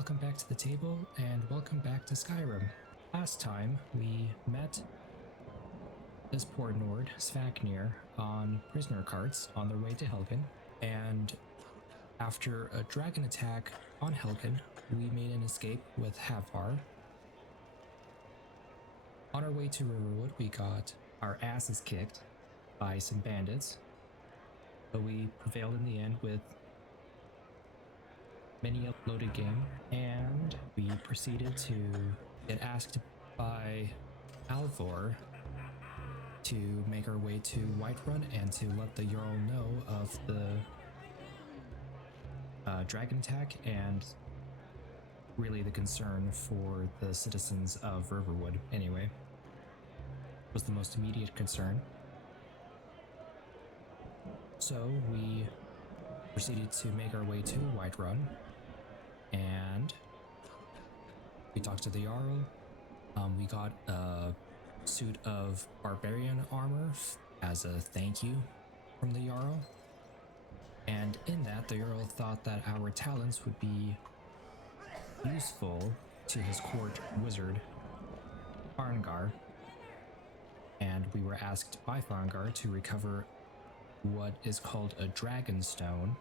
Welcome back to the table, and welcome back to Skyrim. Last time, we met this poor Nord, Svaknir, on prisoner carts on their way to Helgen, and after a dragon attack on Helgen, we made an escape with Havar. On our way to Riverwood, we got our asses kicked by some bandits, but we prevailed in the end with mini uploaded game, and we proceeded to get asked by Alvor to make our way to Whiterun and to let the Jarl know of the dragon attack and really the concern for the citizens of Riverwood anyway was the most immediate concern. So we proceeded to make our way to Whiterun, and we talked to the Jarl. We got a suit of barbarian armor as a thank you from the Jarl, and in that the Jarl thought that our talents would be useful to his court wizard Farengar, and we were asked by Farengar to recover what is called a dragon stone,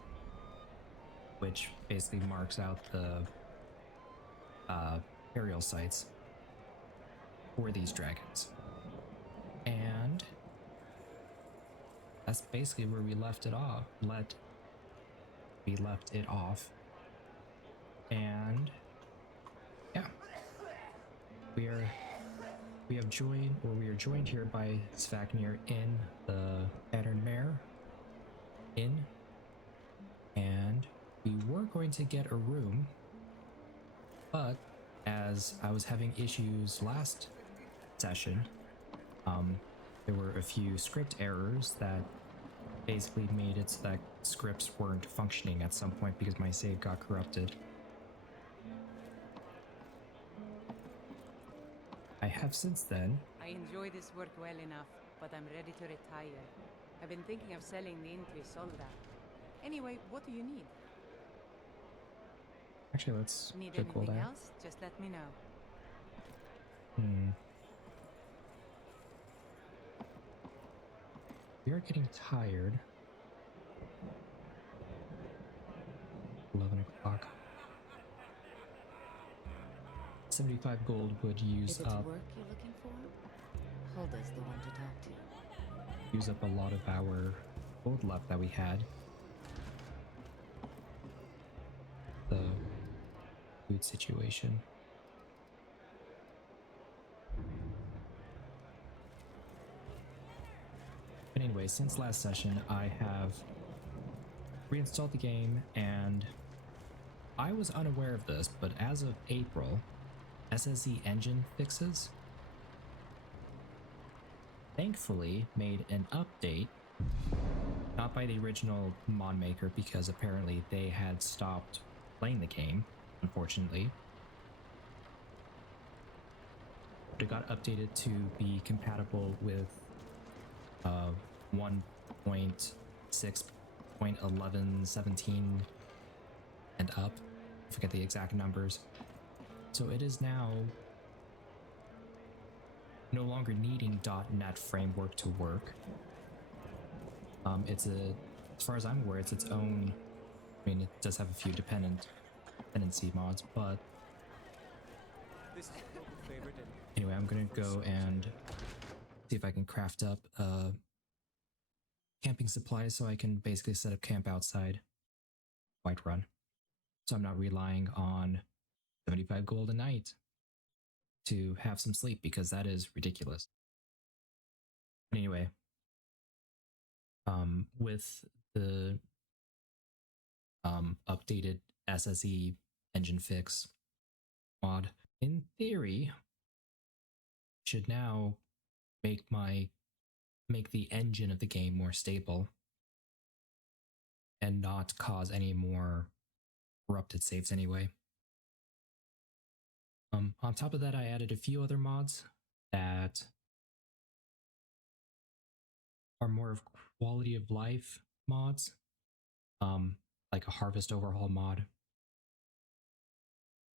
which basically marks out the burial sites for these dragons. And that's basically where we left it off. We left it off. And yeah. We are joined here by Svaknir in the Pattern Mare Inn. And we were going to get a room, but as I was having issues last session, there were a few script errors that basically made it so that scripts weren't functioning at some point because my save got corrupted. I have since then. I enjoy this work well enough, but I'm ready to retire. I've been thinking of selling the Intri Solda. Anyway, what do you need? Actually, let's need click all anything that. else? Just let me know. We are getting tired. 11 o'clock. 75 gold would use Is it up work you're looking for? Hulda's the one to talk to. use up a lot of our gold left that we had. The food situation. But anyway, since last session, I have reinstalled the game, and I was unaware of this, but as of April, SSE engine fixes thankfully made an update, not by the original mod maker because apparently they had stopped playing the game, unfortunately. But it got updated to be compatible with 1.6.1117 and up. I forget the exact numbers. So it is now no longer needing .NET framework to work. As far as I'm aware, it's its own. I mean, it does have a few dependency mods, but anyway, I'm gonna go and see if I can craft up camping supplies so I can basically set up camp outside Whiterun. So I'm not relying on 75 gold a night to have some sleep, because that is ridiculous. Anyway, with the updated SSE engine fix mod, in theory, should now make the engine of the game more stable and not cause any more corrupted saves anyway. On top of that, I added a few other mods that are more of quality of life mods, like a harvest overhaul mod,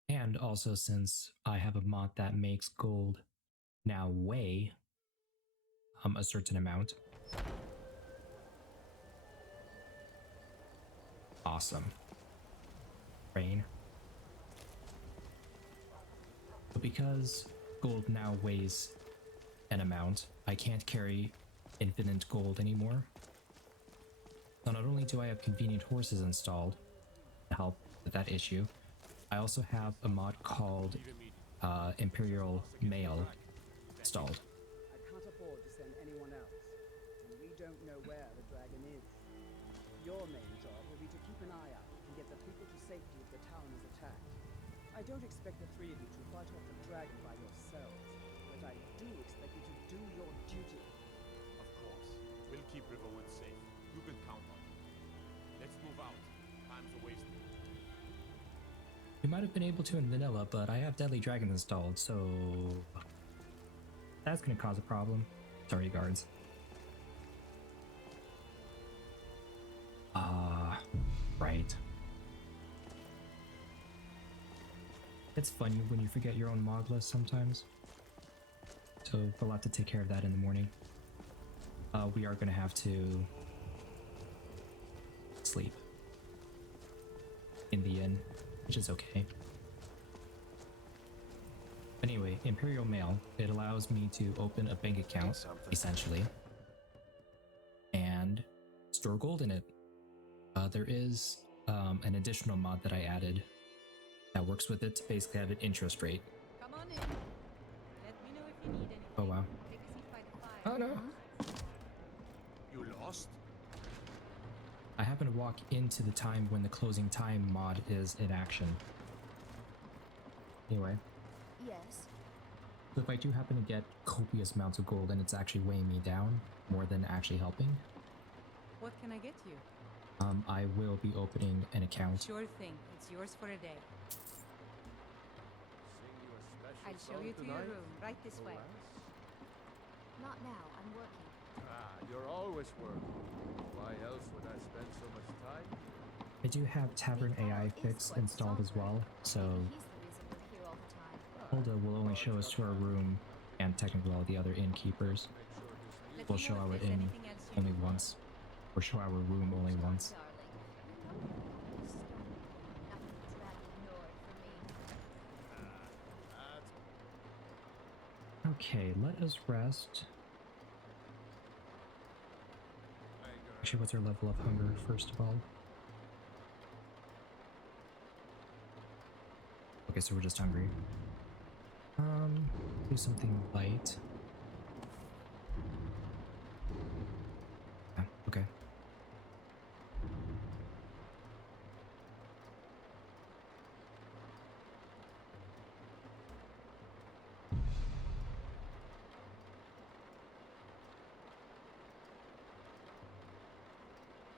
And also, since I have a mod that makes gold now weigh a certain amount. Awesome. Rain. But because gold now weighs an amount, I can't carry infinite gold anymore. So not only do I have convenient horses installed to help with that issue, I also have a mod called Imperial Mail installed. I can't afford to send anyone else, and we don't know where the dragon is. Your main job will be to keep an eye out and get the people to safety if the town is attacked. I don't expect the three of you to fight off the dragon by yourselves, but I do expect you to do your duty. Of course. We'll keep Riverwood safe. You can count on it. Let's move out. Time's a wasting. We might have been able to in vanilla, but I have Deadly Dragon installed, so that's gonna cause a problem. Sorry, guards. Right. It's funny when you forget your own mod list sometimes. So we'll have to take care of that in the morning. We are gonna have to sleep in the inn, which is okay. Anyway, Imperial Mail, it allows me to open a bank account, essentially, and store gold in it. There is an additional mod that I added that works with it to basically have an interest rate. Come on in. Let me know if you need anything. Oh wow. Take a seat by the fire. Oh no. You lost? I happen to walk into the time when the closing time mod is in action. Anyway, Yes. so if I do happen to get copious amounts of gold and it's actually weighing me down more than actually helping, What can I get you? I will be opening an account. Sure thing. It's yours for a day. I'll show you to your room. Right this way. Not now. I'm working. You're always working. Why else would I spend so much time? I do have Tavern AI Fix installed as well, so Maybe he's the reason we're here all the time. Hilda will only show us to our room, and technically all the other innkeepers Let will me show know if our there's inn anything else you only need. once, or show our room only once. Darling. Nothing dragging north for me. Okay, let us rest. Actually, what's our level of hunger, first of all? Okay, so we're just hungry. Do something light. Yeah, okay.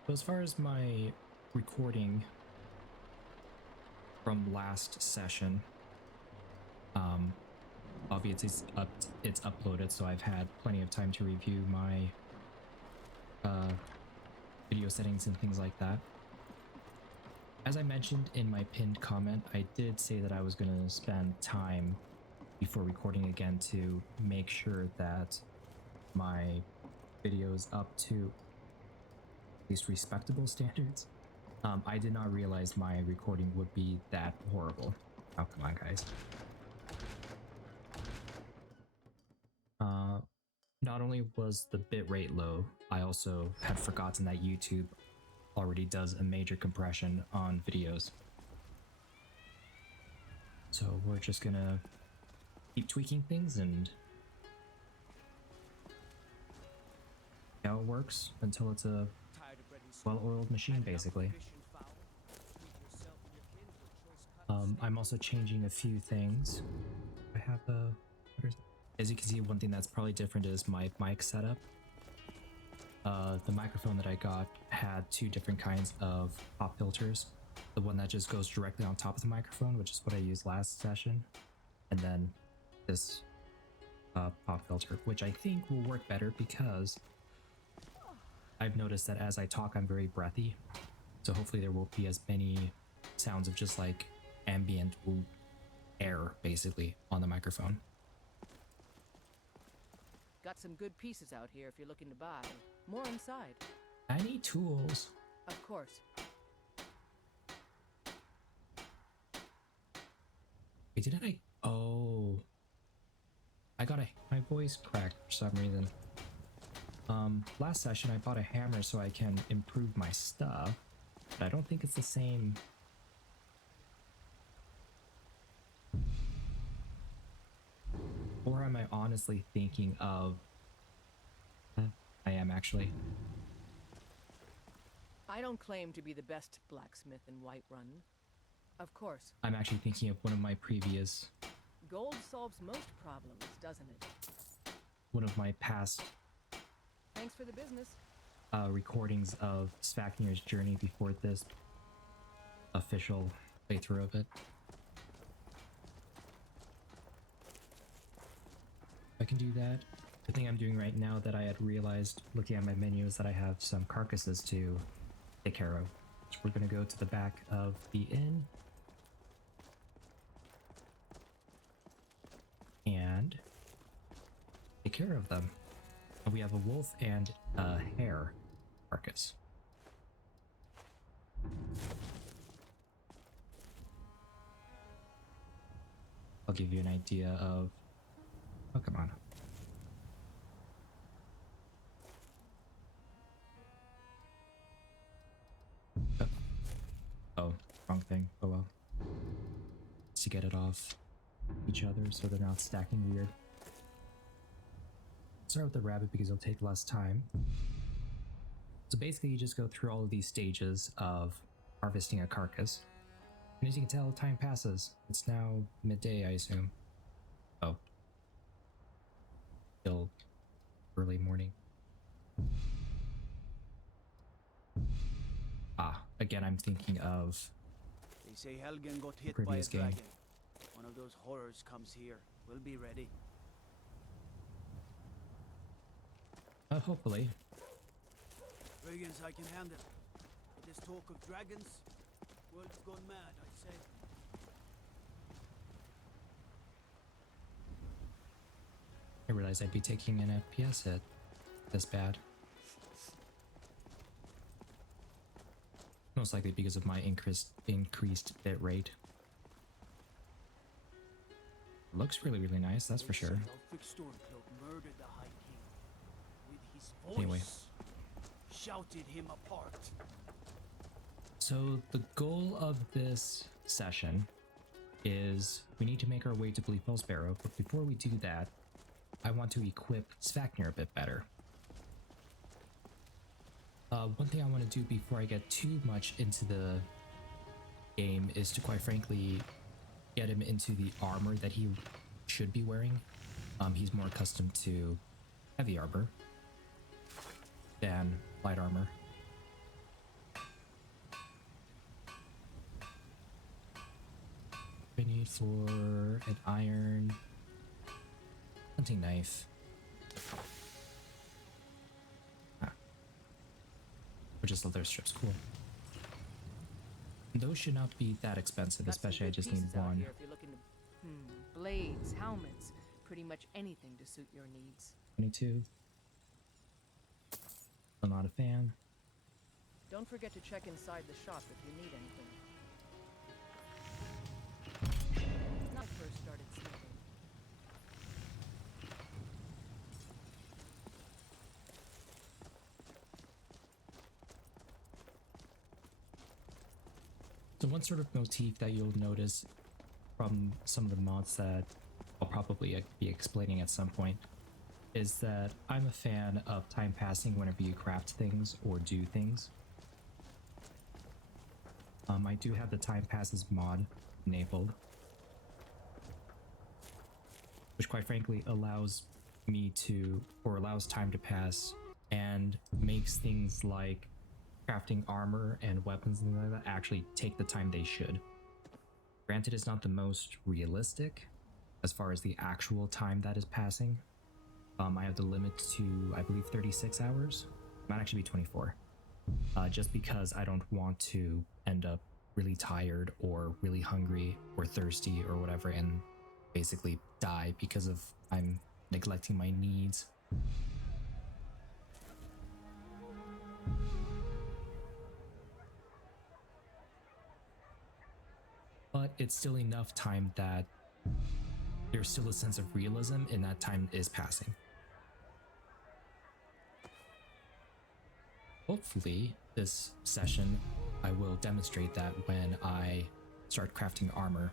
So as far as my recording from last session, obviously it's uploaded, so I've had plenty of time to review my video settings and things like that. As I mentioned in my pinned comment, I did say that I was going to spend time before recording again to make sure that my video is up to at least respectable standards. I did not realize my recording would be that horrible. Oh, come on, guys. Not only was the bitrate low, I also had forgotten that YouTube already does a major compression on videos. So we're just gonna keep tweaking things and see how it works until it's a well-oiled machine, basically. I'm also changing a few things. I have a... As you can see, one thing that's probably different is my mic setup. The microphone that I got had two different kinds of pop filters. The one that just goes directly on top of the microphone, which is what I used last session, and then this pop filter, which I think will work better because I've noticed that as I talk, I'm very breathy. So hopefully there won't be as many sounds of just like ambient air basically on the microphone. Got some good pieces out here if you're looking to buy. More inside. I need tools. Of course. Wait, didn't I? Oh, I got my voice cracked for some reason. Last session I bought a hammer so I can improve my stuff, but I don't think it's the same. Or am I honestly thinking of? I am actually. I don't claim to be the best blacksmith in Whiterun. Of course, I'm actually thinking of one of my previous, gold solves most problems, doesn't it? one of my past Thanks for the business. recordings of Svaknir's journey before this official playthrough of it. I can do that. The thing I'm doing right now that I had realized looking at my menu is that I have some carcasses to take care of. So we're gonna go to the back of the inn and take care of them. We have a wolf and a hare carcass. I'll give you an idea of. Oh, come on. Oh, wrong thing. Oh well. To get it off each other so they're not stacking weird. Start with the rabbit because it'll take less time. So basically you just go through all of these stages of harvesting a carcass. And as you can tell, time passes. It's now midday, I assume. Oh. Still early morning. Ah, again, I'm thinking of They say Helgen got hit by a previous game. dragon. One of those horrors comes here. We'll be ready. Hopefully. Brigands I can handle. But this talk of dragons, world's gone mad, I say. I realized I'd be taking an FPS hit this bad. Most likely because of my increased bit rate. Looks really nice, that's for They sure. say Ulfric Stormcloak murdered the High King. With his voice, Anyway. shouted him apart. So the goal of this session is we need to make our way to Bleakfell's Barrow, but before we do that, I want to equip Svaknir a bit better. One thing I want to do before I get too much into the game is to quite frankly get him into the armor that he should be wearing. He's more accustomed to heavy armor than light armor. We need for an iron hunting knife. Or just leather strips, cool. Those should not be that expensive, Got some especially I good just need pieces out one. here if you're looking to blades, helmets, pretty much anything to suit your needs. 22. I'm not a fan. Don't forget to check inside the shop if you need anything. When I first started smithing. So one sort of motif that you'll notice from some of the mods that I'll probably be explaining at some point is that I'm a fan of time passing whenever you craft things or do things. I do have the time passes mod enabled, which quite frankly allows me to, or allows time to pass and makes things like crafting armor and weapons and things like that actually take the time they should. Granted, it's not the most realistic as far as the actual time that is passing. I have the limit to, I believe, 36 hours. Might actually be 24. Just because I don't want to end up really tired or really hungry or thirsty or whatever and basically die because of I'm neglecting my needs. But it's still enough time that there's still a sense of realism and that time is passing. Hopefully, this session I will demonstrate that when I start crafting armor.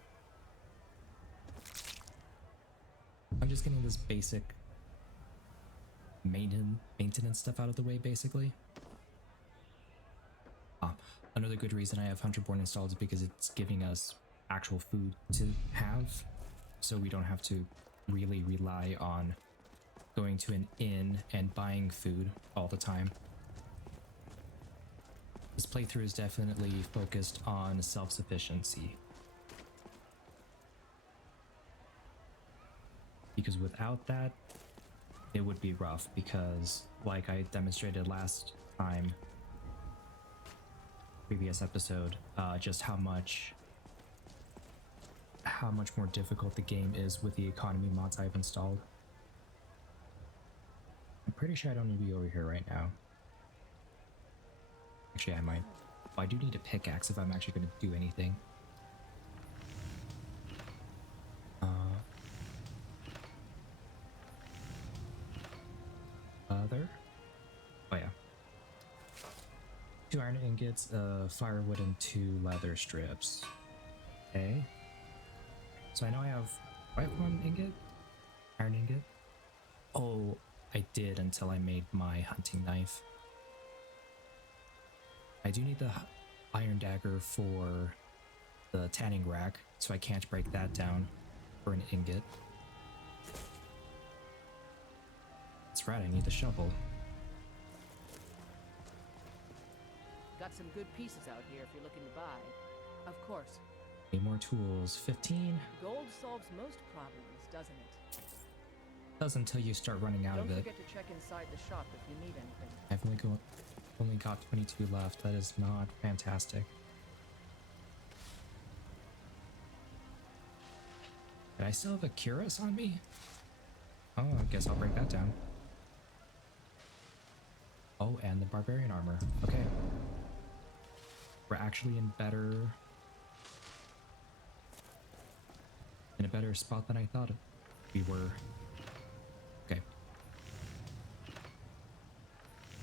I'm just getting this basic maintenance stuff out of the way, basically. Another good reason I have Hunterborn installed is because it's giving us actual food to have, so we don't have to really rely on going to an inn and buying food all the time. This playthrough is definitely focused on self-sufficiency, because without that it would be rough, because like I demonstrated last time, previous episode, just how much more difficult the game is with the economy mods I've installed. I'm pretty sure I don't need to be over here right now. Actually, I might. Oh, I do need a pickaxe if I'm actually going to do anything. Other? Oh yeah. 2 iron ingots, firewood, and 2 leather strips. Okay. So I know I have 1 ingot? Iron ingot? Oh, I did until I made my hunting knife. I do need the iron dagger for the tanning rack, so I can't break that down for an ingot. That's right, I need the shovel. Got some good pieces out here if you're looking to buy. Of course. Need more tools. 15? Gold solves most problems, doesn't it? Does until you start running out Don't of it. forget to check inside the shop if you need anything. I've only got 22 left. That is not fantastic. Did I still have a cuirass on me? Oh, I guess I'll break that down. Oh, and the barbarian armor. Okay. We're actually in a better spot than I thought we were. Okay.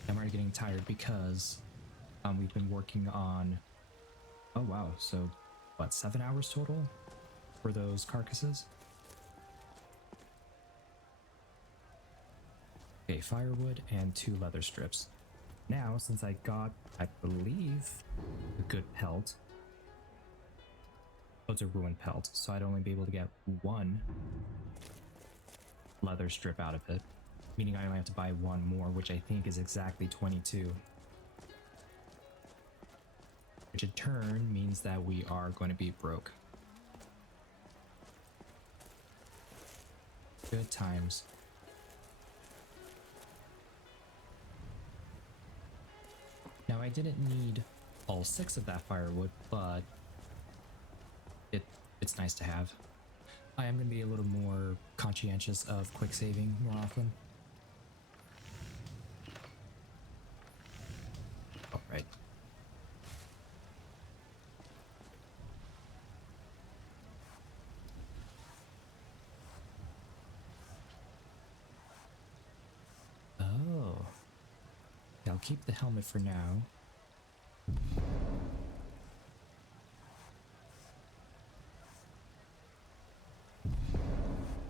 I'm already getting tired because we've been working on, oh wow, so what, 7 hours total for those carcasses? Okay, firewood and 2 leather strips. Now, since I got, I believe, a good pelt. Oh, it's a ruined pelt, so I'd only be able to get 1 leather strip out of it, meaning I only have to buy 1 more, which I think is exactly 22. Which in turn means that we are going to be broke. Good times. Now, I didn't need all 6 of that firewood, but it's nice to have. I am going to be a little more conscientious of quick saving more often. All right. Oh. I'll keep the helmet for now.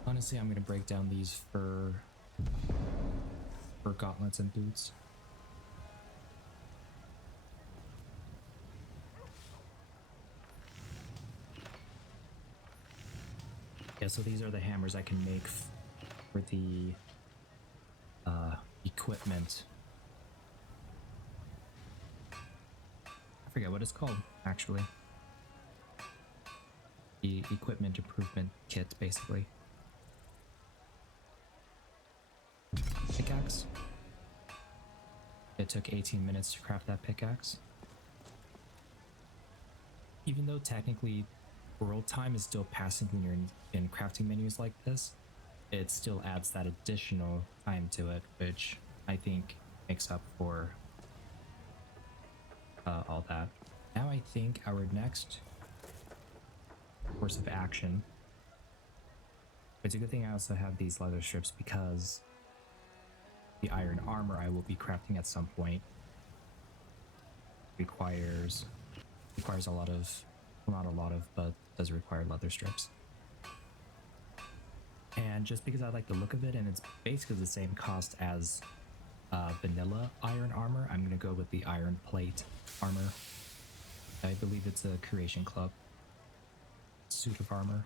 Honestly, I'm going to break down these fur gauntlets and boots. Yeah, so these are the hammers I can make for the equipment. I forget what it's called, actually. The equipment improvement kit, basically. Pickaxe. It took 18 minutes to craft that pickaxe. even though technically world time is still passing when you're in crafting menus like this, it still adds that additional time to it, which I think makes up for all that. Now I think our next course of action. It's a good thing I also have these leather strips because the iron armor I will be crafting at some point requires a lot of, well, not a lot of, but does require leather strips. And just because I like the look of it and it's basically the same cost as vanilla iron armor, I'm gonna go with the iron plate armor. I believe it's a Creation Club suit of armor.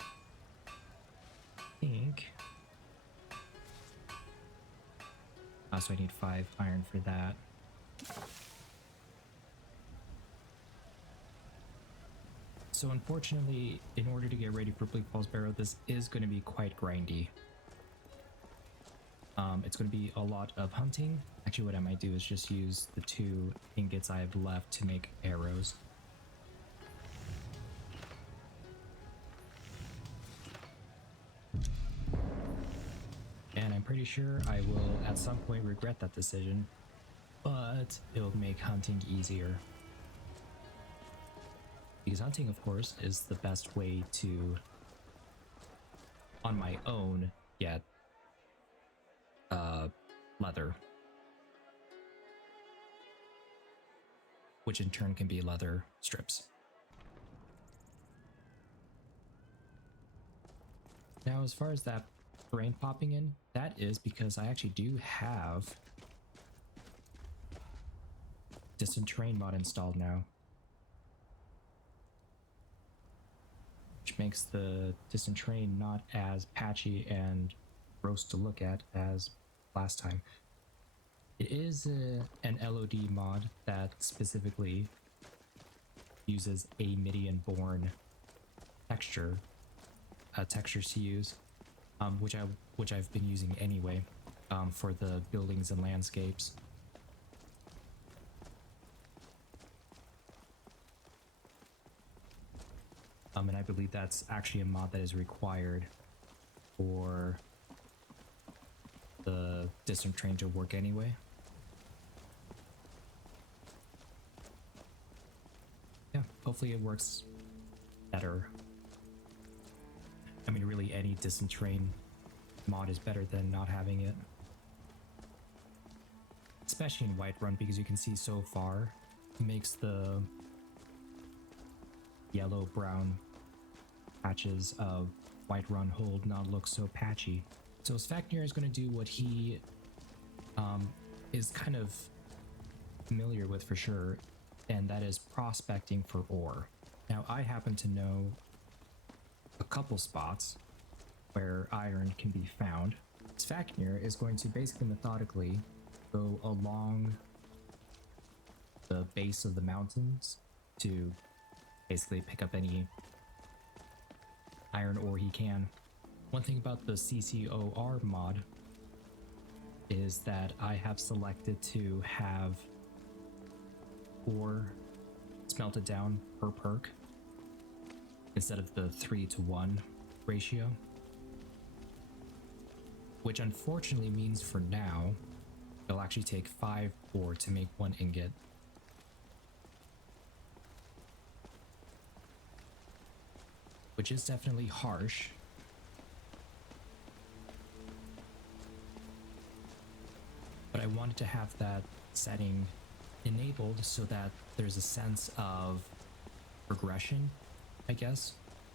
I think. So I need 5 iron for that. So unfortunately, in order to get ready for Bleak Falls Barrow, this is going to be quite grindy. It's going to be a lot of hunting. Actually, what I might do is just use the 2 ingots I have left to make arrows. And I'm pretty sure I will at some point regret that decision, but it'll make hunting easier. Because hunting, of course, is the best way to, on my own, get leather. Which in turn can be leather strips. Now, as far as that brain popping in, that is because I actually do have Distant Terrain mod installed now. Which makes the Distant Terrain not as patchy and gross to look at as last time. It is an LOD mod that specifically uses a Midian-born textures to use, which I've been using anyway for the buildings and landscapes. And I believe that's actually a mod that is required for the Distant Terrain to work anyway. Yeah, hopefully it works better. I mean, really, any Distant Terrain mod is better than not having it. Especially in Whiterun, because you can see so far, it makes the yellow-brown patches of Whiterun hold not look so patchy. So Svaknir is going to do what he is kind of familiar with for sure, and that is prospecting for ore. Now, I happen to know a couple spots where iron can be found. Svaknir is going to basically methodically go along the base of the mountains to basically pick up any iron ore he can. One thing about the CCOR mod is that I have selected to have ore smelted down per perk instead of the 3-to-1 ratio, which unfortunately means for now it'll actually take 5 ore to make 1 ingot. Which is definitely harsh. But I wanted to have that setting enabled so that there's a sense of progression, I guess,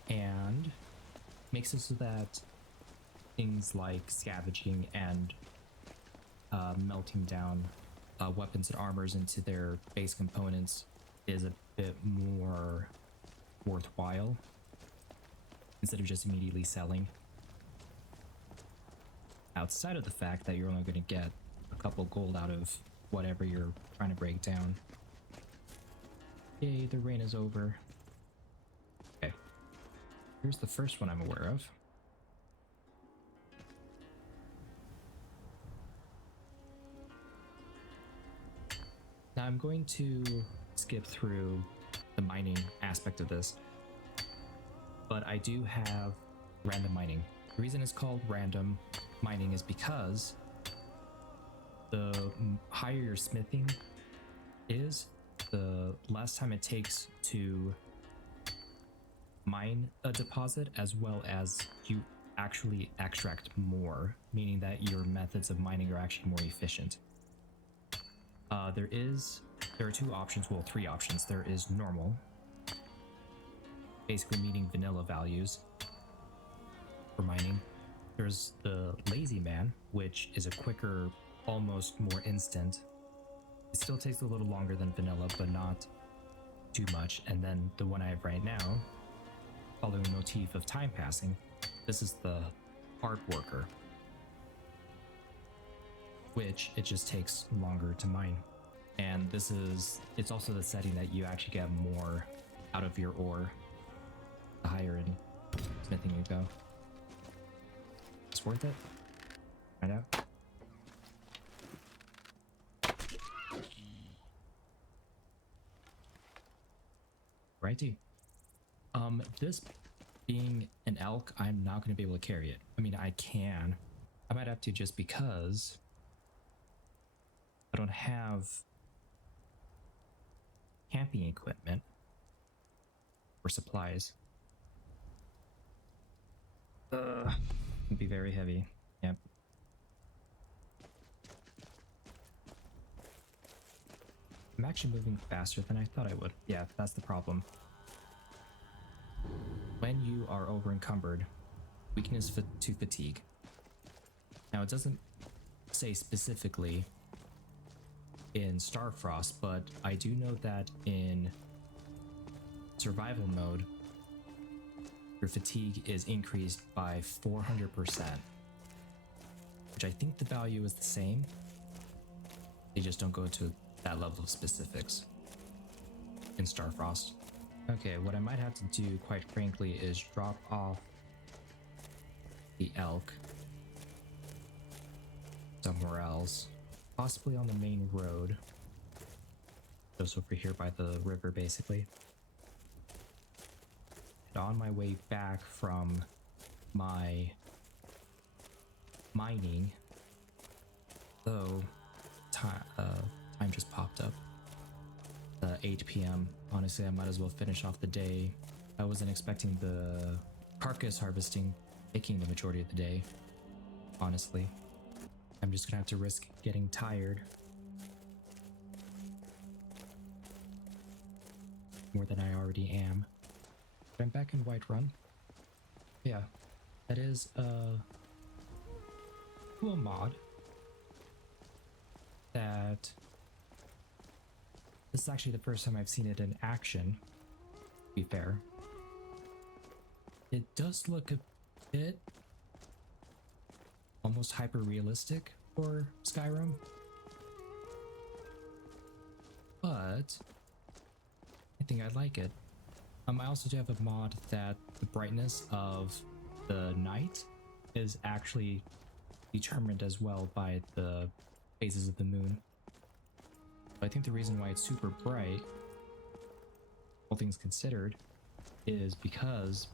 and makes it so that things like scavenging and melting down weapons and armors into their base components is a bit more worthwhile instead of just immediately selling. Outside of the fact that you're only going to get a couple gold out of whatever you're trying to break down. Yay, the rain is over. Okay. Here's the first one I'm aware of. Now I'm going to skip through the mining aspect of this. But I do have random mining. The reason it's called random mining is because the higher your smithing is, the less time it takes to mine a deposit, as well as you actually extract more, meaning that your methods of mining are actually more efficient. There are two options, well, three options. There is normal, basically meaning vanilla values for mining. There's the lazy man, which is a quicker, almost more instant. It still takes a little longer than vanilla, but not too much. And then the one I have right now, following the motif of time passing, this is the hard worker, which it just takes longer to mine. And it's also the setting that you actually get more out of your ore the higher in smithing you go. It's worth it. Find out. Righty. This being an elk, I'm not going to be able to carry it. I mean, I can. I might have to, just because I don't have camping equipment or supplies. It'd be very heavy. Yep. I'm actually moving faster than I thought I would. Yeah, that's the problem. When you are over encumbered, weakness to fatigue. Now, it doesn't say specifically in Starfrost, but I do know that in survival mode, your fatigue is increased by 400%, which I think the value is the same. They just don't go to that level of specifics in Starfrost. Okay, what I might have to do, quite frankly, is drop off the elk somewhere else, possibly on the main road, just over here by the river, basically. And on my way back from my mining, though, time just popped up. 8 p.m. Honestly, I might as well finish off the day. I wasn't expecting the carcass harvesting taking the majority of the day, honestly. I'm just gonna have to risk getting tired more than I already am. But I'm back in Whiterun. Yeah, that is a cool mod that this is actually the first time I've seen it in action, to be fair. It does look a bit almost hyper-realistic for Skyrim, but I think I like it. I also do have a mod that the brightness of the night is actually determined as well by the phases of the moon. I think the reason why it's super bright, all things considered, is because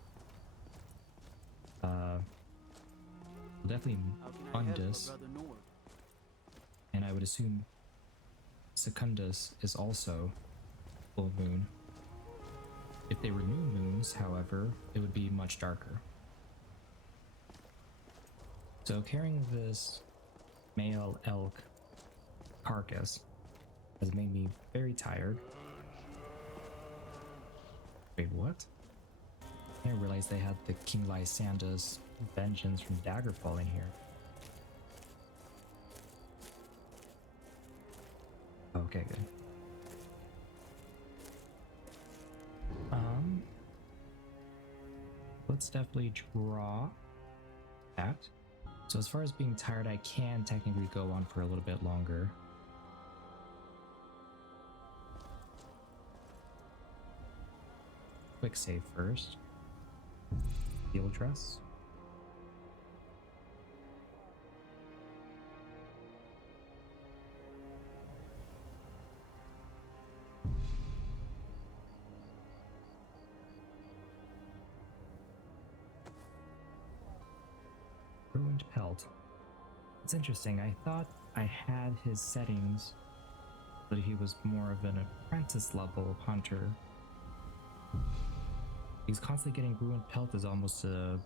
definitely Mundus, and I would assume Secundus is also full moon. If they were new moons, however, it would be much darker. So carrying this male elk carcass has made me very tired. Wait, what? I didn't realize they had the King Lysander's vengeance from Daggerfall in here. Okay, good. Let's definitely draw that. So as far as being tired, I can technically go on for a little bit longer. Quick save first. Field dress. ruined pelt. It's interesting. I thought I had his settings that he was more of an apprentice level hunter. He's constantly getting ruined pelt is almost a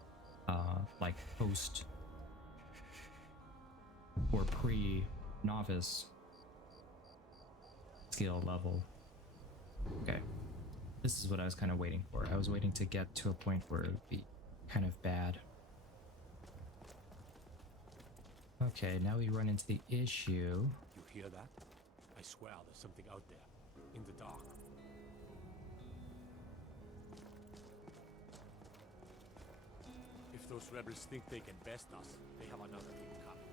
like post or pre-novice skill level. Okay. This is what I was kind of waiting for. I was waiting to get to a point where it would be kind of bad. Okay, now we run into the issue. You hear that? I swear there's something out there. In the dark. If those rebels think they can best us, they have another thing coming.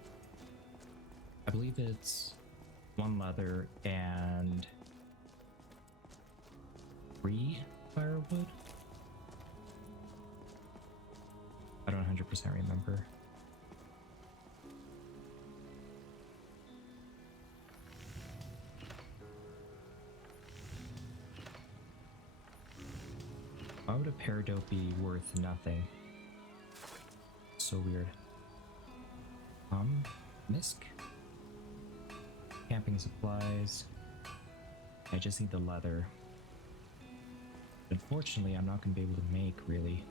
I believe it's 1 leather and 3 firewood. I don't 100% remember. Why would a peridot be worth nothing? So weird. Misk. Camping supplies. I just need the leather. Unfortunately, I'm not going to be able to make, really.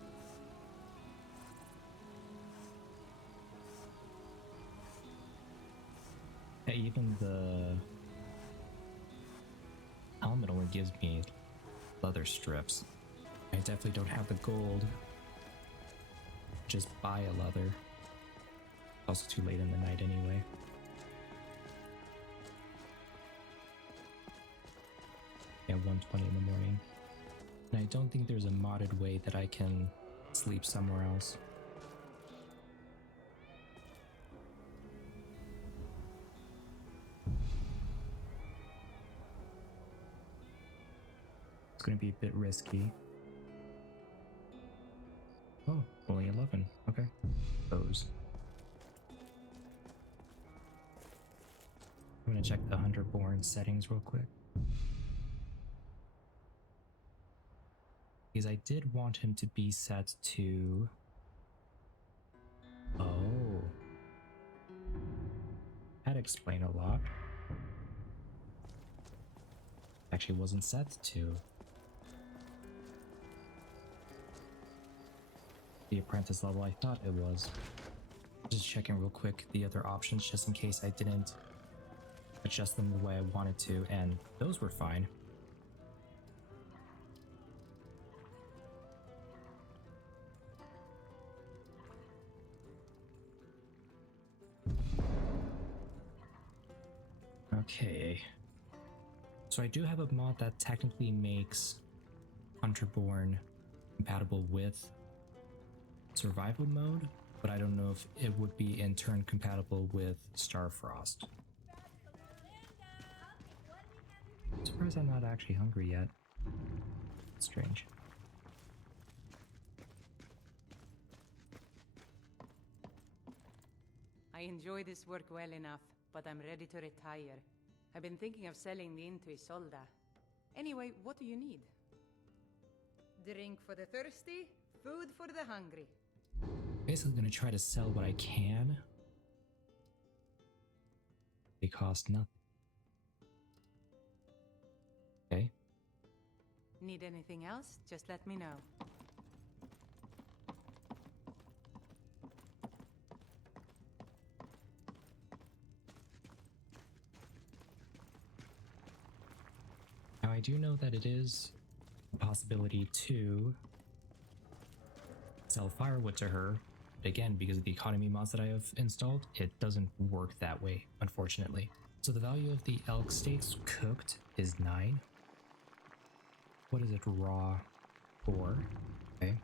Yeah, even the helmet only gives me leather strips. I definitely don't have the gold. Just buy a leather. Also too late in the night anyway. Yeah, 1:20 in the morning. And I don't think there's a modded way that I can sleep somewhere else. It's gonna be a bit risky. Oh, only 11. Okay. Those. I'm gonna check the Hunterborn settings real quick. Because I did want him to be set to... Oh. That'd explain a lot. Actually wasn't set to the apprentice level. I thought it was. Just checking real quick the other options just in case I didn't adjust them the way I wanted to, and those were fine. Okay. So I do have a mod that technically makes Hunterborn compatible with survival mode, but I don't know if it would be in turn compatible with Starfrost. I'm surprised I'm not actually hungry yet. It's strange. I enjoy this work well enough, but I'm ready to retire. I've been thinking of selling the Intui Solda. Anyway, what do you need? Drink for the thirsty, food for the hungry. Basically gonna try to sell what I can. They cost nothing. Okay. Need anything else? Just let me know. Now I do know that it is a possibility to sell firewood to her, but again, because of the economy mods that I have installed, it doesn't work that way, unfortunately. So the value of the elk steaks cooked is 9. What is it raw for? Okay.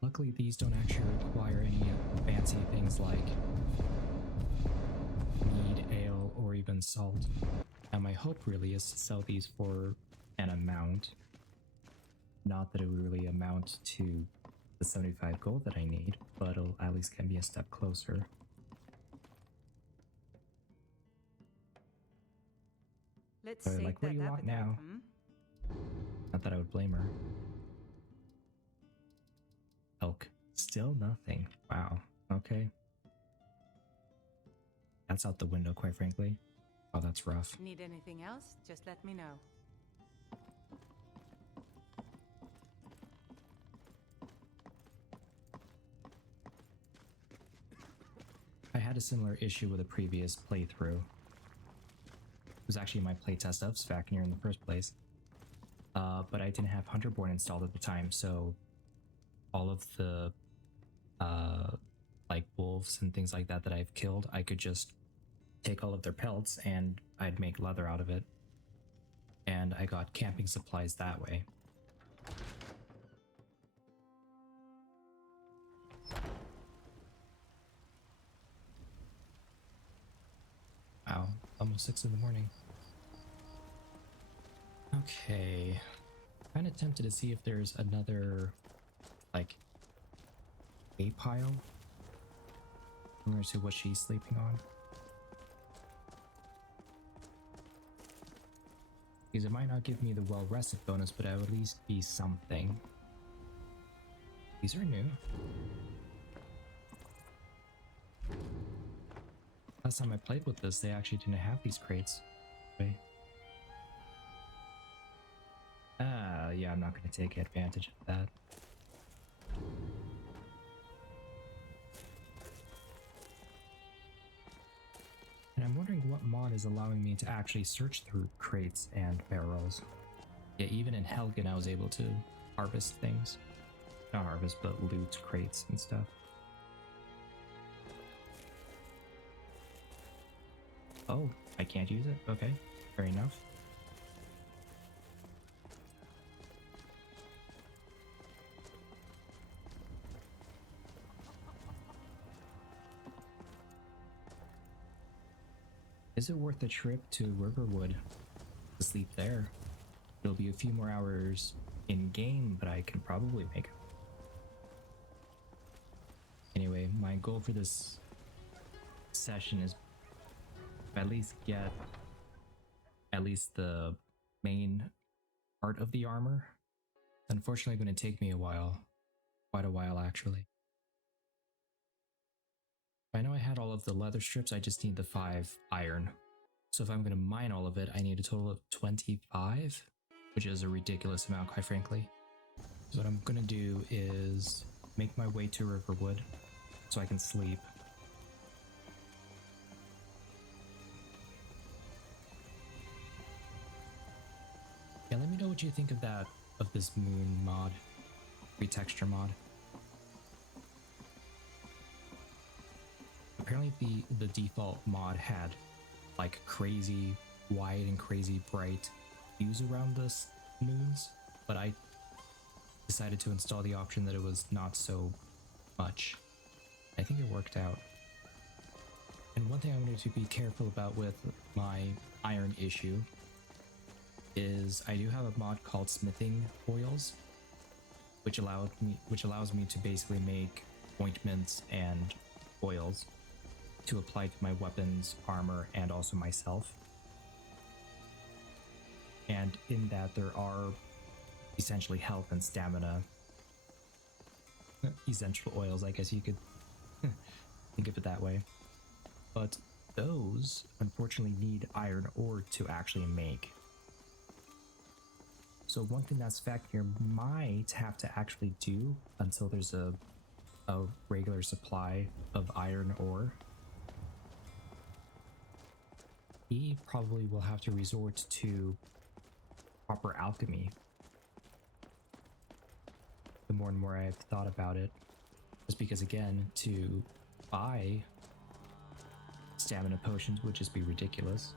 Luckily, these don't actually require any fancy things like mead, ale, or even salt. And my hope really is to sell these for an amount. Not that it would really amount to the 75 gold that I need, but it'll at least get me a step closer. Let's So, save like, what that do you want appetite, now? Not that I would blame her. Still nothing. Wow. Okay. That's out the window, quite frankly. Oh, that's rough. Need anything else? Just let me know. I had a similar issue with a previous playthrough. It was actually my playtest of Svaknir in the first place. But I didn't have Hunterborn installed at the time, so all of the like wolves and things like that that I've killed, I could just take all of their pelts and I'd make leather out of it. And I got camping supplies that way. Wow, almost 6 in the morning. Okay. Kind of tempted to see if there's another, like, a pile similar to what she's sleeping on. Because it might not give me the well-rested bonus, but I would at least be something. These are new. Last time I played with this, they actually didn't have these crates. Okay. Yeah, I'm not going to take advantage of that. And I'm wondering what mod is allowing me to actually search through crates and barrels. Yeah, even in Helgen I was able to harvest things. Not harvest, but loot crates and stuff. Oh, I can't use it? Okay, fair enough. Is it worth the trip to Riverwood to sleep there? It'll be a few more hours in game, but I can probably make it. Anyway, my goal for this session is to at least get at least the main part of the armor. It's unfortunately going to take me a while, quite a while actually. I know I had all of the leather strips, I just need the 5 iron. So if I'm going to mine all of it, I need a total of 25, which is a ridiculous amount, quite frankly. So what I'm going to do is make my way to Riverwood so I can sleep. Yeah, let me know what you think of that, of this moon mod, retexture mod. Apparently the default mod had like crazy wide and crazy bright hues around the moons, but I decided to install the option that it was not so much. I think it worked out. And one thing I wanted to be careful about with my iron issue is I do have a mod called smithing oils, which allows me to basically make ointments and oils to apply to my weapons, armor, and also myself. And in that there are essentially health and stamina essential oils, I guess you could think of it that way. But those unfortunately need iron ore to actually make. So one thing that Svaknir might have to actually do until there's a regular supply of iron ore, he probably will have to resort to proper alchemy. The more and more I've thought about it, just because again, to buy stamina potions would just be ridiculous.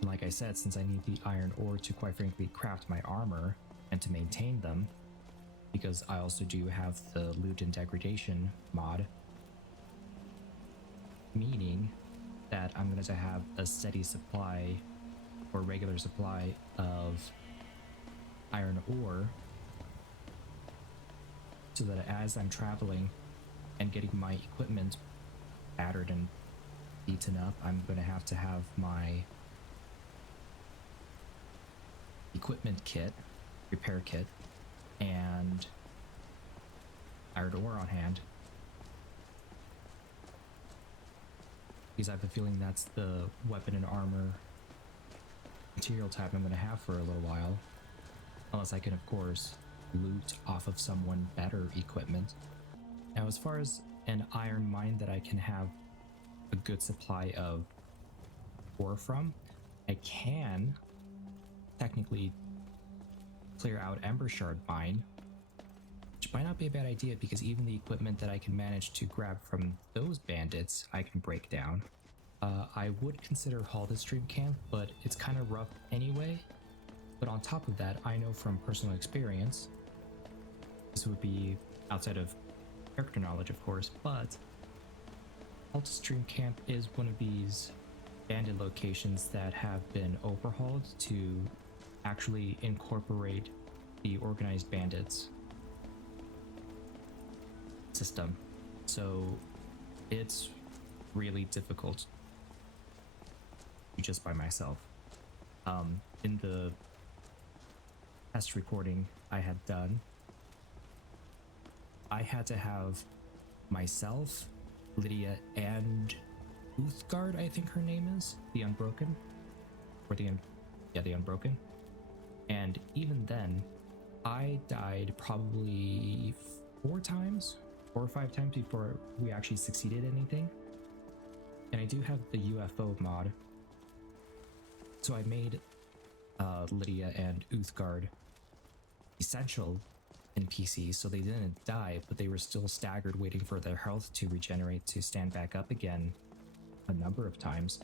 And like I said, since I need the iron ore to quite frankly craft my armor and to maintain them, because I also do have the loot and degradation mod, meaning that I'm going to have a steady supply or regular supply of iron ore, so that as I'm traveling and getting my equipment battered and beaten up, I'm going to have my equipment kit, repair kit, and iron ore on hand because I have a feeling that's the weapon and armor material type I'm going to have for a little while. Unless I can, of course, loot off of someone better equipment. Now, as far as an iron mine that I can have a good supply of ore from, I can technically clear out Ember Shard mine, which might not be a bad idea because even the equipment that I can manage to grab from those bandits, I can break down. I would consider Halted Stream Camp, but it's kind of rough anyway. But on top of that, I know from personal experience, this would be outside of character knowledge, of course, but Halted Stream Camp is one of these bandit locations that have been overhauled to actually incorporate the organized bandits system. So it's really difficult just by myself. In the test recording I had done, I had to have myself, Lydia, and Uthgard, I think her name is, the Unbroken, or the Unbroken. And even then, I died probably 4 or 5 times before we actually succeeded anything. And I do have the UFO mod, so I made Lydia and Uthgard essential NPCs, so they didn't die, but they were still staggered, waiting for their health to regenerate to stand back up again a number of times.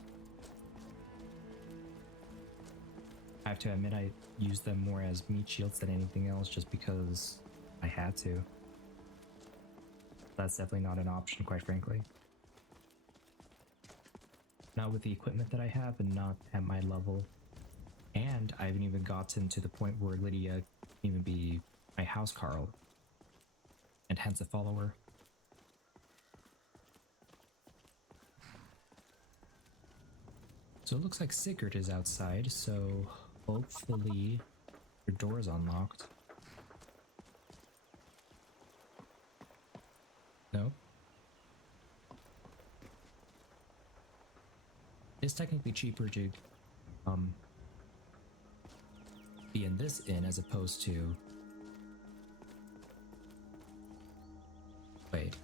I have to admit, I used them more as meat shields than anything else, just because I had to. That's definitely not an option, quite frankly. Not with the equipment that I have and not at my level. And I haven't even gotten to the point where Lydia can even be my house Carl, and hence a follower. So it looks like Sigurd is outside, so hopefully your door is unlocked. No? It's technically cheaper to be in this inn as opposed to... Wait.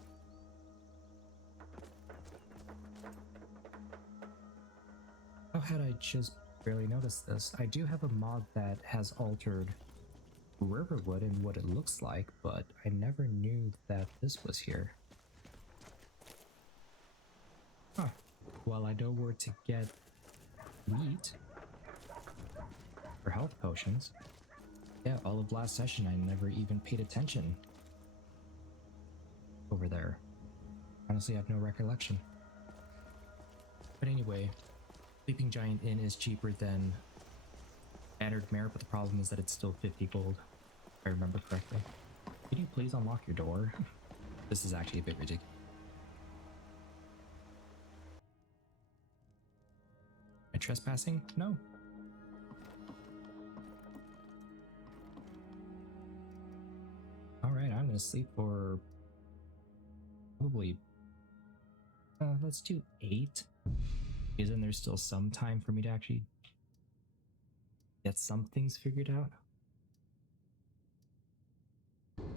How had I just barely noticed this? I do have a mod that has altered Riverwood and what it looks like, but I never knew that this was here. Huh. Well, I know where to get wheat for health potions. Yeah, all of last session I never even paid attention over there. Honestly, I have no recollection. But anyway, Sleeping Giant Inn is cheaper than Bannered Mare, but the problem is that it's still 50 gold, if I remember correctly. Can you please unlock your door? This is actually a bit ridiculous. Am I trespassing? No. Alright, I'm gonna sleep for probably let's do 8, because then there's still some time for me to actually get some things figured out.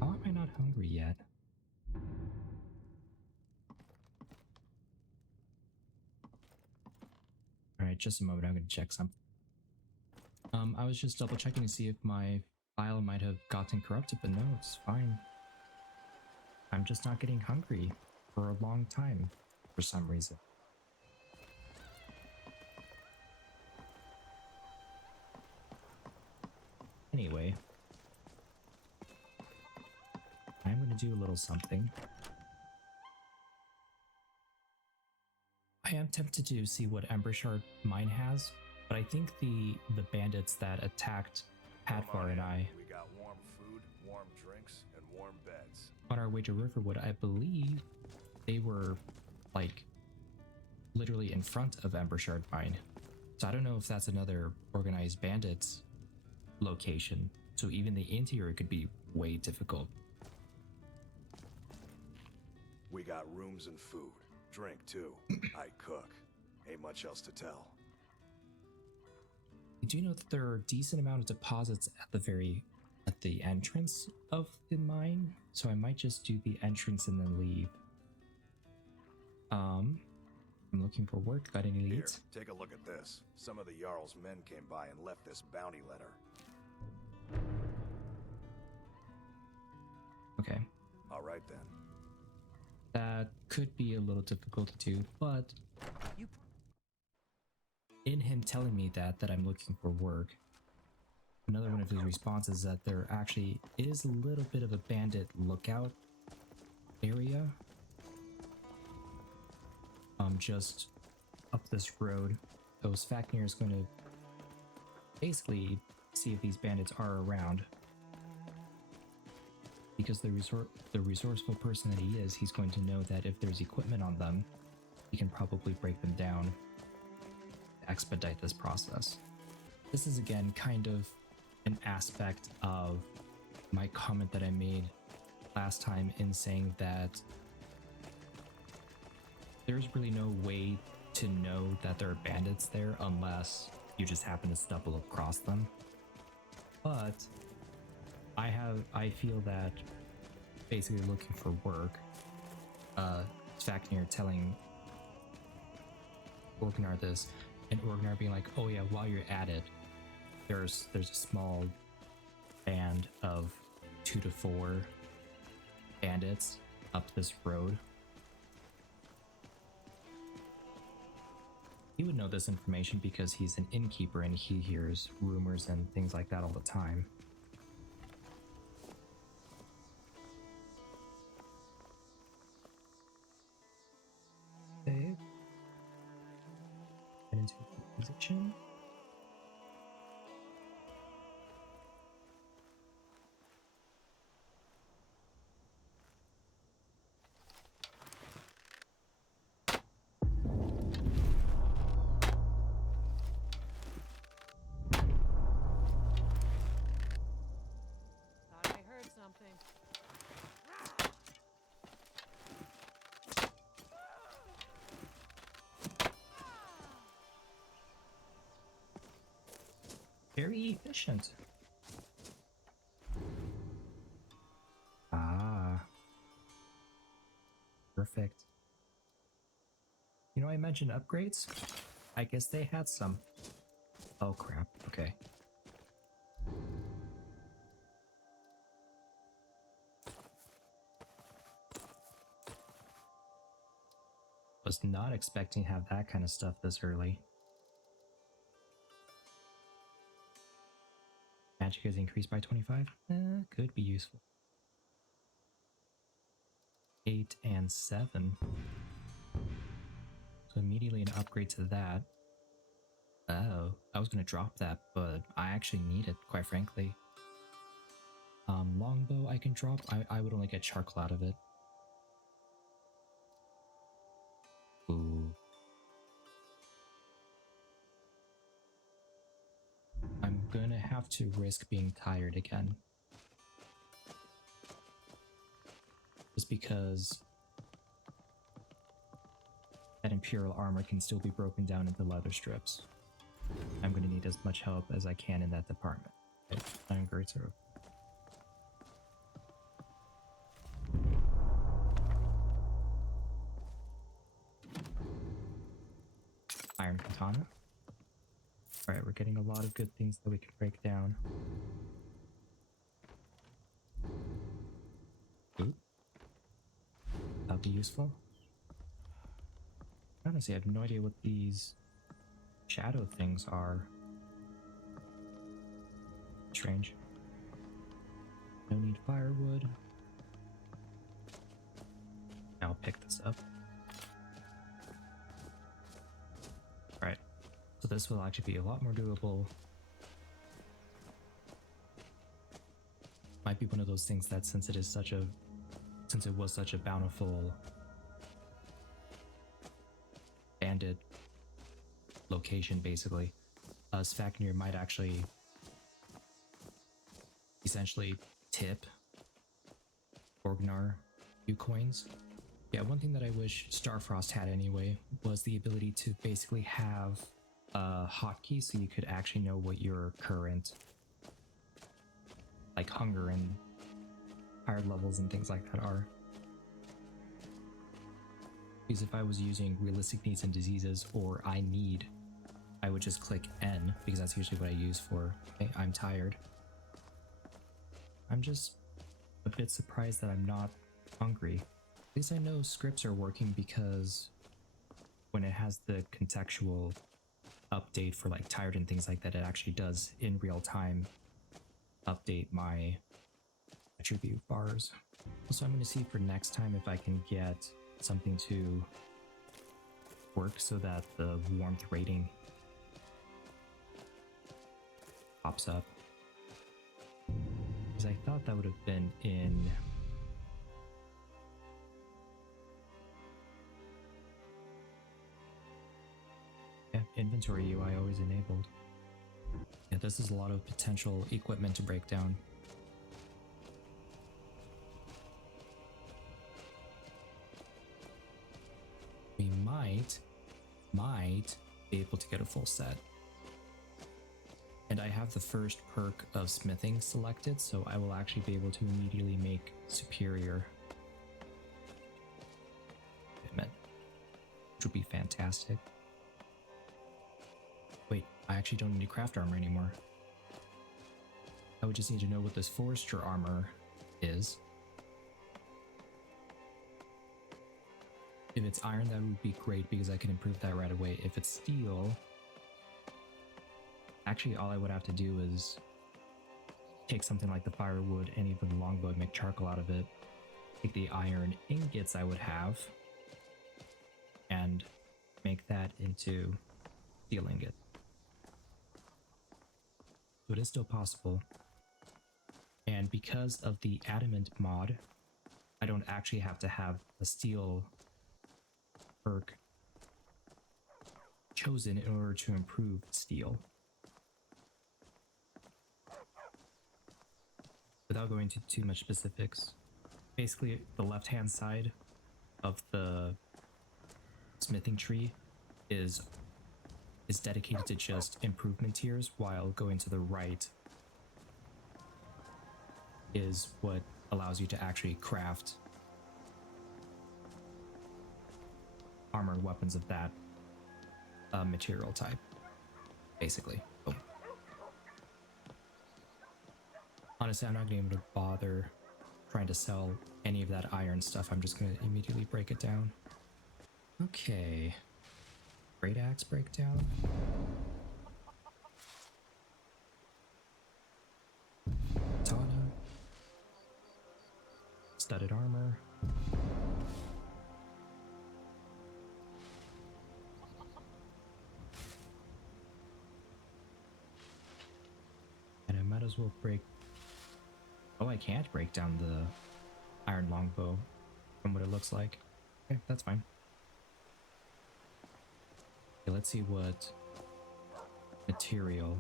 How am I not hungry yet? Alright, just a moment, I'm gonna check something. I was just double checking to see if my file might have gotten corrupted, but no, it's fine. I'm just not getting hungry for a long time for some reason. Anyway, I'm going to do a little something. I am tempted to see what Ember Shard mine has, but I think the bandits that attacked Padfar and I We got warm food, warm drinks, and warm beds. on our way to Riverwood, I believe they were like literally in front of Ember Shard mine. So I don't know if that's another organized bandits location. So even the interior could be way difficult. We got rooms and food. Drink, too. I cook. Ain't much else to tell. You do know that there are a decent amount of deposits at the entrance of the mine, so I might just do the entrance and then leave. I'm looking for work. Got any Here, leads? take a look at this. Some of the Jarl's men came by and left this bounty letter. Okay. All right, then. That could be a little difficult to do, but in him telling me that I'm looking for work, another one of his responses is that there actually is a little bit of a bandit lookout area. Just up this road. So Svaknir is going to basically see if these bandits are around. Because the resourceful person that he is, he's going to know that if there's equipment on them, he can probably break them down to expedite this process. This is again kind of an aspect of my comment that I made last time in saying that there's really no way to know that there are bandits there unless you just happen to stumble across them. But I feel that basically looking for work, Svaknir telling Orgnar this, and Orgnar being like, oh yeah, while you're at it, there's a small band of 2 to 4 bandits up this road. He would know this information because he's an innkeeper and he hears rumors and things like that all the time. Okay. Get into a position. Thought I heard something. Very efficient. Ah. Perfect. You know, I mentioned upgrades. I guess they had some. Oh crap. Okay. Was not expecting to have that kind of stuff this early. Magic has increased by 25? Could be useful. 8 and 7. So immediately an upgrade to that. Oh, I was going to drop that, but I actually need it, quite frankly. Longbow I can drop. I would only get charcoal out of it. Ooh. I'm gonna have to risk being tired again. Just because that Imperial armor can still be broken down into leather strips. I'm gonna need as much help as I can in that department. Okay, Iron Greats are Iron Katana. Alright, we're getting a lot of good things that we can break down. Ooh. That'll be useful. Honestly, I have no idea what these shadow things are. Strange. No need firewood. I'll pick this up. Alright. So this will actually be a lot more doable. Might be one of those things that since it was such a bountiful bandit location, basically, Svaknir might actually essentially tip Orgnar a few coins Yeah, one thing that I wish Starfrost had anyway was the ability to basically have a hotkey so you could actually know what your current like hunger and higher levels and things like that are. Because if I was using realistic needs and diseases or I need, I would just click N because that's usually what I use for, okay, I'm tired. I'm just a bit surprised that I'm not hungry. At least I know scripts are working because when it has the contextual update for like tired and things like that, it actually does in real time update my attribute bars. So I'm going to see for next time if I can get something to work so that the warmth rating pops up. Because I thought that would have been in inventory UI always enabled. Yeah, this is a lot of potential equipment to break down. We might be able to get a full set. And I have the first perk of smithing selected, so I will actually be able to immediately make superior equipment, which would be fantastic. Wait, I actually don't need to craft armor anymore. I would just need to know what this forester armor is. If it's iron, that would be great because I can improve that right away. If it's steel, actually all I would have to do is take something like the firewood and even the longbow and make charcoal out of it. Take the iron ingots I would have and make that into steel ingot. So it is still possible. And because of the adamant mod, I don't actually have to have a steel perk chosen in order to improve steel. Without going into too much specifics, basically the left-hand side of the smithing tree is dedicated to just improvement tiers, while going to the right is what allows you to actually craft armor and weapons of that material type, basically. Oh. Honestly, I'm not going to be able to bother trying to sell any of that iron stuff. I'm just going to immediately break it down. Okay. Great axe breakdown. Katana. Studded armor. And I might as well break... Oh, I can't break down the iron longbow from what it looks like. Okay, that's fine. Okay, let's see what material.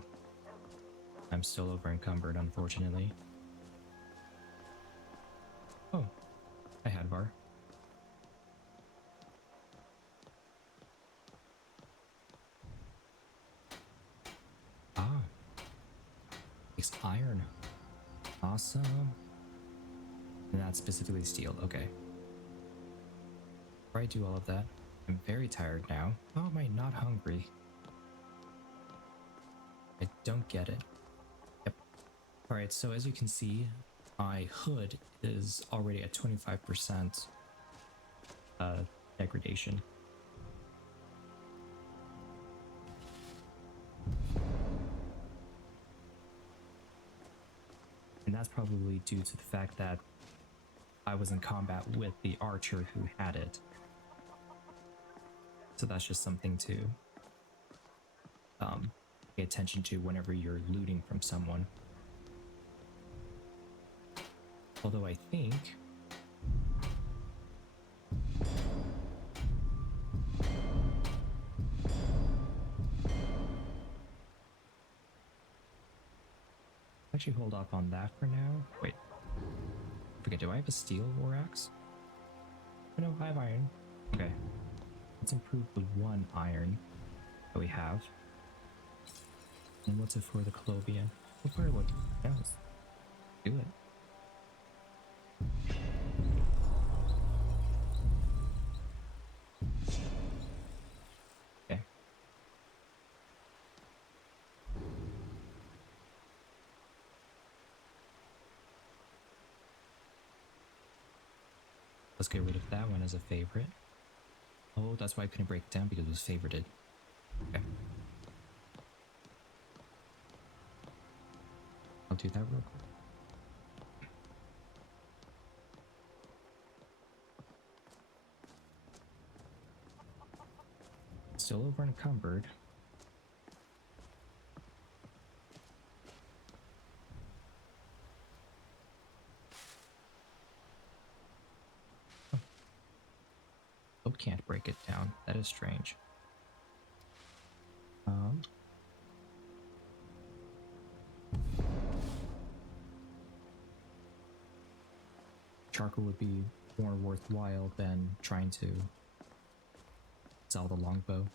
I'm still over encumbered, unfortunately. Oh, I had bar. Ah, it's iron. Awesome. And that's specifically steel. Okay. Before I do all of that, I'm very tired now. How am I not hungry? I don't get it. Yep. Alright, so as you can see, my hood is already at 25% degradation. And that's probably due to the fact that I was in combat with the archer who had it. So that's just something to pay attention to whenever you're looting from someone. Although I think actually hold off on that for now. Wait, forget, do I have a steel war axe? no, I have iron. Okay. Let's improve the 1 iron that we have. And what's it for the Colovian? What part would? Yeah, let's do it. Okay. Let's get rid of that one as a favorite. Oh, that's why I couldn't break it down, because it was favorited. Okay. I'll do that real quick. Still over encumbered. Oh, can't break it down. That is strange. Charcoal would be more worthwhile than trying to sell the longbow.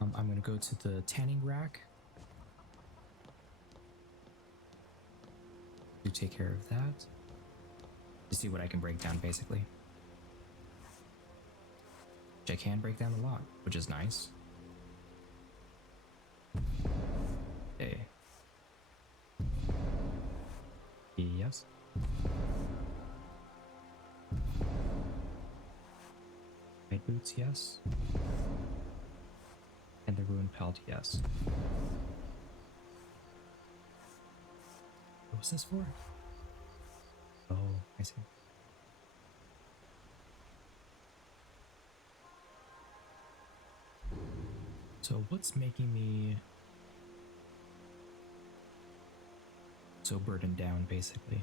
I'm gonna go to the tanning rack to take care of that. To see what I can break down, basically. Which I can break down a lot, which is nice. Okay. Yes. White boots, yes. And the ruined pelt, yes. What was this for? Oh, I see. So what's making me so burdened down, basically?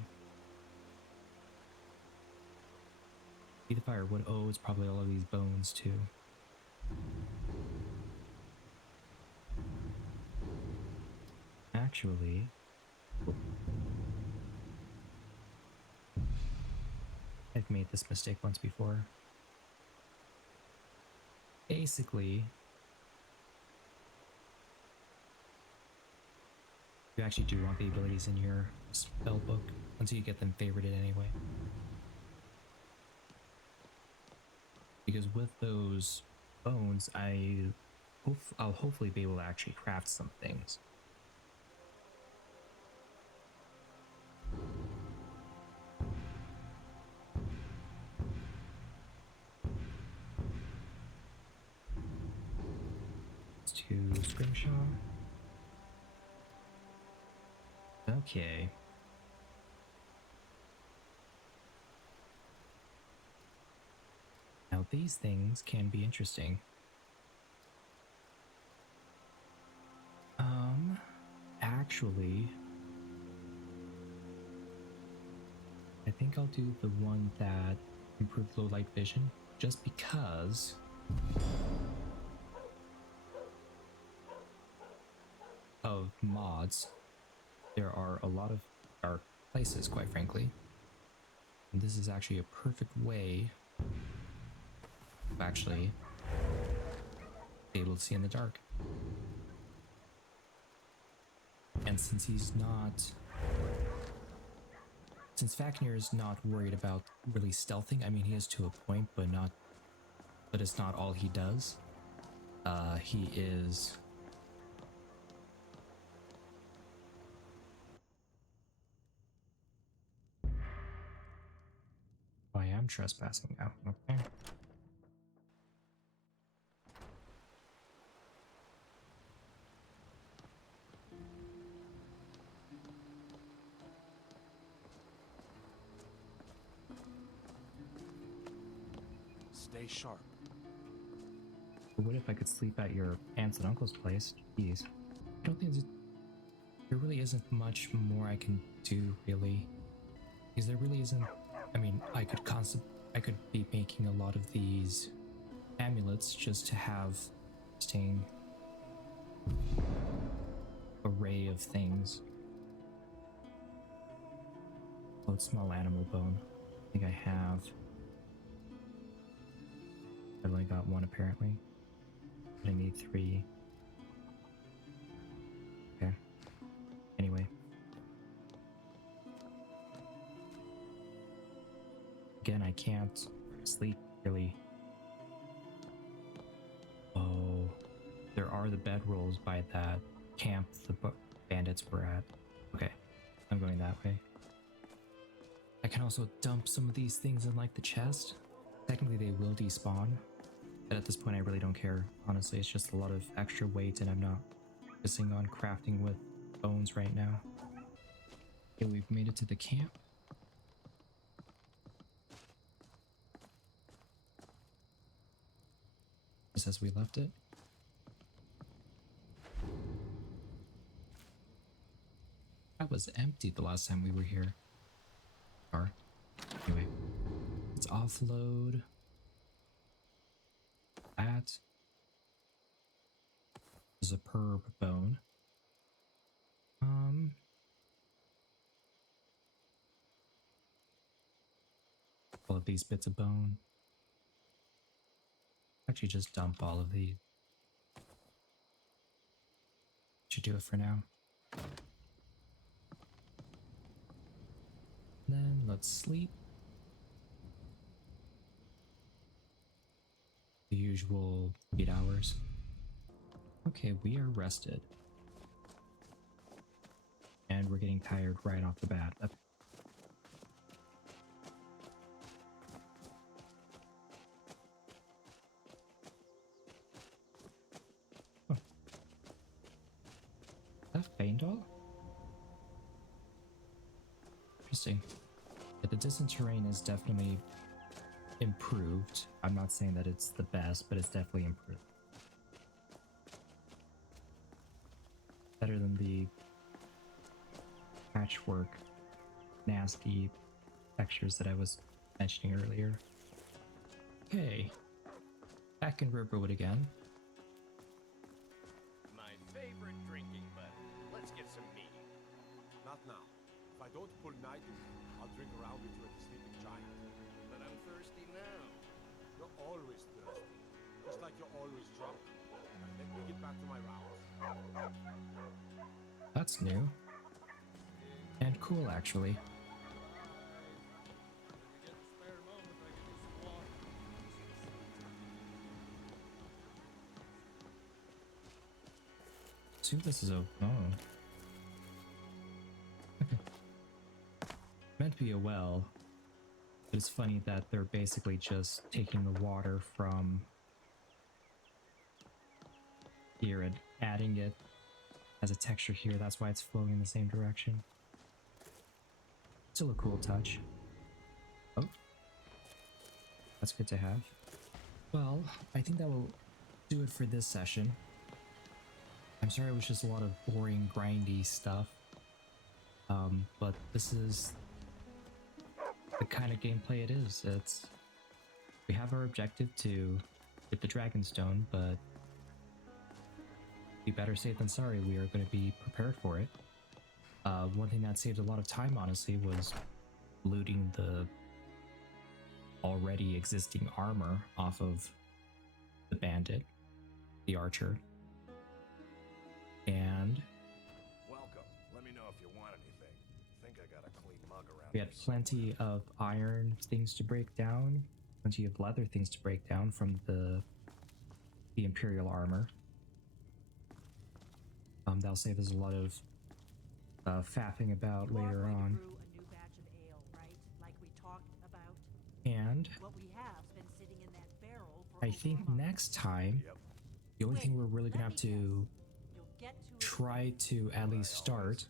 Be the firewood. Oh, it's probably all of these bones too. Actually, I've made this mistake once before. Basically, you actually do want the abilities in your spell book until you get them favorited anyway. Because with those bones, I'll hopefully be able to actually craft some things. Let's do Scrimshaw. Okay. Now these things can be interesting. Actually, I think I'll do the one that improved low light vision, just because of mods. There are a lot of dark places, quite frankly. And this is actually a perfect way of actually be able to see in the dark. And since Fafnir is not worried about really stealthing, I mean he is to a point, but it's not all he does. He is I am trespassing now. Okay. Stay sharp. But what if I could sleep at your aunt's and uncle's place? Jeez. I don't think there really isn't much more I can do, really. Because there really isn't. I mean, I could be making a lot of these amulets just to have interesting array of things. Oh, it's small animal bone. think I have. I've only got one apparently. But I need 3. Okay. Anyway. Again, I can't sleep really. Oh, there are the bedrolls by that camp the bandits were at. Okay, I'm going that way. I can also dump some of these things in like the chest. Technically they will despawn, but at this point I really don't care. Honestly, it's just a lot of extra weight and I'm not focusing on crafting with bones right now. Okay, we've made it to the camp. Just as we left it. That was empty the last time we were here. Or anyway, let's offload that. Is a perb bone. All of these bits of bone. Actually, just dump all of these. Should do it for now. Then let's sleep. The usual 8 hours. Okay, we are rested. And we're getting tired right off the bat. Oh. Is that Feindal? Interesting. But the distant terrain is definitely improved. I'm not saying that it's the best, but it's definitely improved. Better than the patchwork, nasty textures that I was mentioning earlier. Okay, back in Riverwood again. My favorite drinking buddy. Let's get some meat. Not now. If I don't pull Nigel, I'll drink around with you at the Sleeping Giant. But I'm thirsty now. You're always thirsty. Just like you're always drunk. Now let me get back to my rounds. That's new. And cool, actually. See, this is a... Oh. Meant to be a well. But it's funny that they're basically just taking the water from here and adding it as a texture here. That's why it's flowing in the same direction. Still a cool touch. Oh. That's good to have. Well, I think that will do it for this session. I'm sorry it was just a lot of boring, grindy stuff. But this is the kind of gameplay it is. We have our objective to get the Dragonstone, but be better safe than sorry. We are going to be prepared for it. One thing that saved a lot of time, honestly, was looting the already existing armor off of the bandit, the archer. And Welcome. Let me know if you want anything. Think I got a clean mug around. we had plenty of iron things to break down, plenty of leather things to break down from the Imperial armor. That'll save us a lot of faffing about You are later going to on. brew a new batch of ale, right? Like we talked about. And What we have's been sitting in that barrel for I over think a month. next time, the only thing we're really gonna have to You'll get to it. try to at least start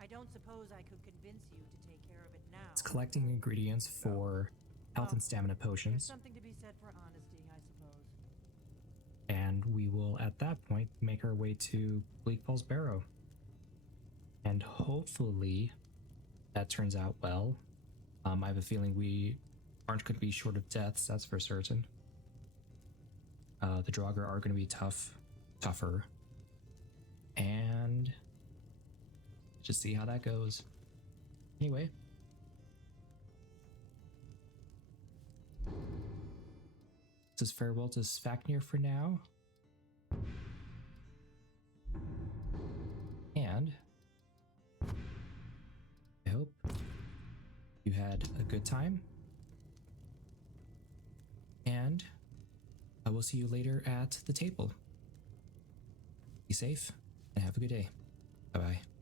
I don't suppose I could convince you to take care of it now. is collecting ingredients for health and stamina There's potions. something to be said for honesty, I suppose. And we will, at that point, make our way to Bleak Falls Barrow. And hopefully that turns out well. I have a feeling we aren't going to be short of deaths, that's for certain. The Draugr are going to be tougher. And just see how that goes. Anyway, says farewell to Svaknir for now. And I hope you had a good time. And I will see you later at the table. Be safe and have a good day. Bye bye.